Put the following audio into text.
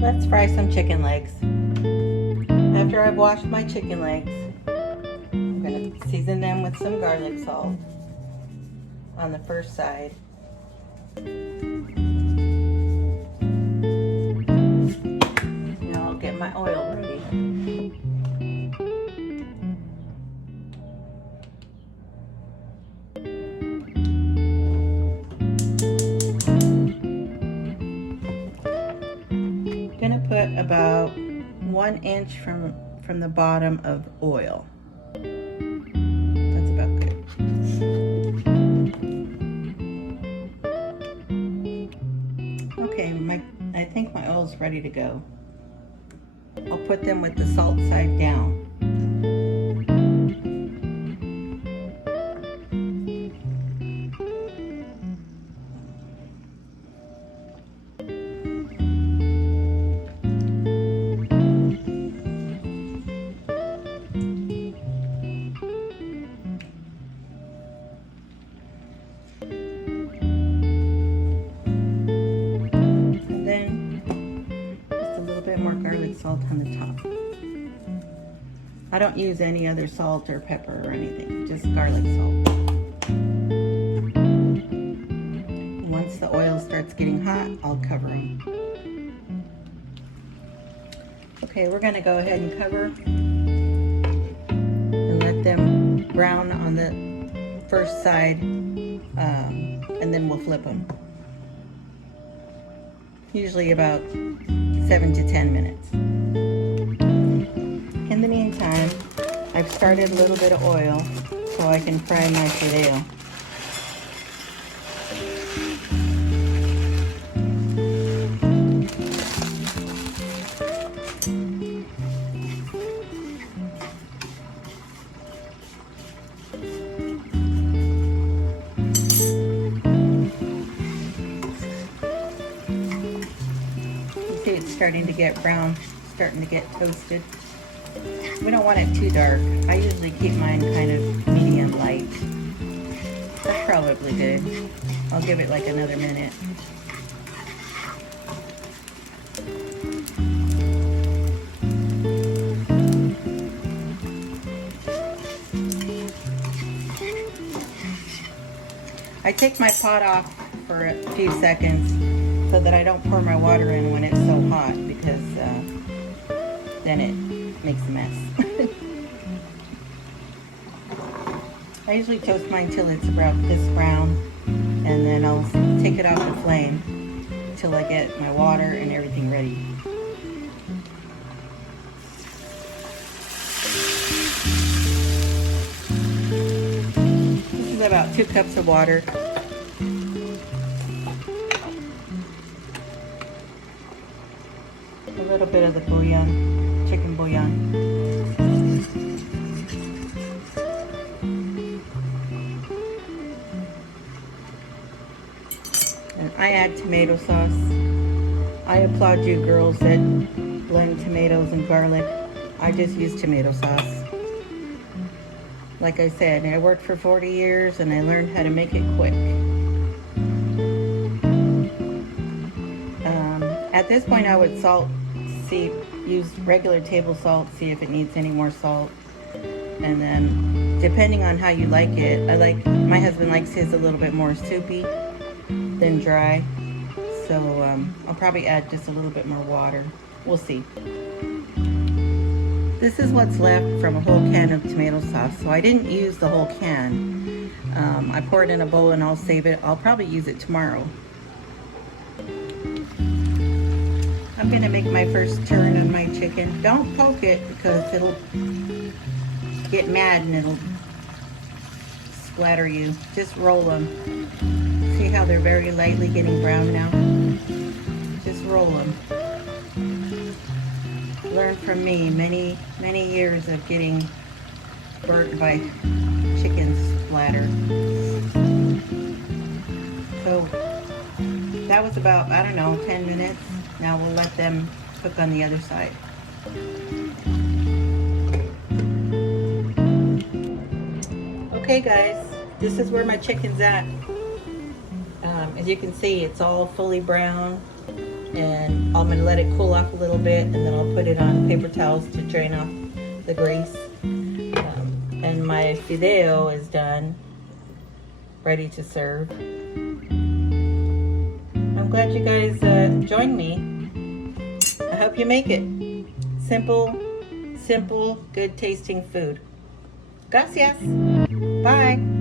Let's fry some chicken legs. After I've washed my chicken legs, I'm going to season them with some garlic salt on the first side. Now I'll get my oil ready. Gonna put about 1 inch from the bottom of oil. That's about good. Okay, I think my oil's ready to go. I'll put them with the salt side down. More garlic salt on the top. I don't use any other salt or pepper or anything, just garlic salt. Once the oil starts getting hot, I'll cover them. Okay, we're going to go ahead and cover and let them brown on the first side, and then we'll flip them. Usually about 7 to 10 minutes. In the meantime, I've started a little bit of oil so I can fry my Fideo. It's starting to get brown, starting to get toasted. We don't want it too dark. I usually keep mine kind of medium light. That's probably good. I'll give it like another minute. I take my pot off for a few seconds so that I don't pour my water in when it's so hot, because then it makes a mess. I usually toast mine till it's about this brown, and then I'll take it off the flame till I get my water and everything ready. This is about 2 cups of water. A little bit of the bouillon, chicken bouillon. And I add tomato sauce. I applaud you girls that blend tomatoes and garlic. I just use tomato sauce. Like I said, I worked for 40 years and I learned how to make it quick. At this point I would use regular table salt, see if it needs any more salt. And then depending on how you like it, my husband likes his a little bit more soupy than dry. So I'll probably add just a little bit more water. We'll see. This is what's left from a whole can of tomato sauce. So I didn't use the whole can. I pour it in a bowl and I'll save it. I'll probably use it tomorrow. I'm gonna make my first turn on my chicken. Don't poke it because it'll get mad and it'll splatter you. Just roll them. See how they're very lightly getting brown now? Just roll them. Learn from me, many years of getting burnt by chicken splatter. So that was about, I don't know, 10 minutes. Now we'll let them cook on the other side. Okay guys, this is where my chicken's at. It As you can see, it's all fully brown, and I'm gonna let it cool off a little bit, and then I'll put it on paper towels to drain off the grease. And my Fideo is done, ready to serve. I'm glad you guys joined me. I hope you make it. Simple, good tasting food. Gracias. Bye.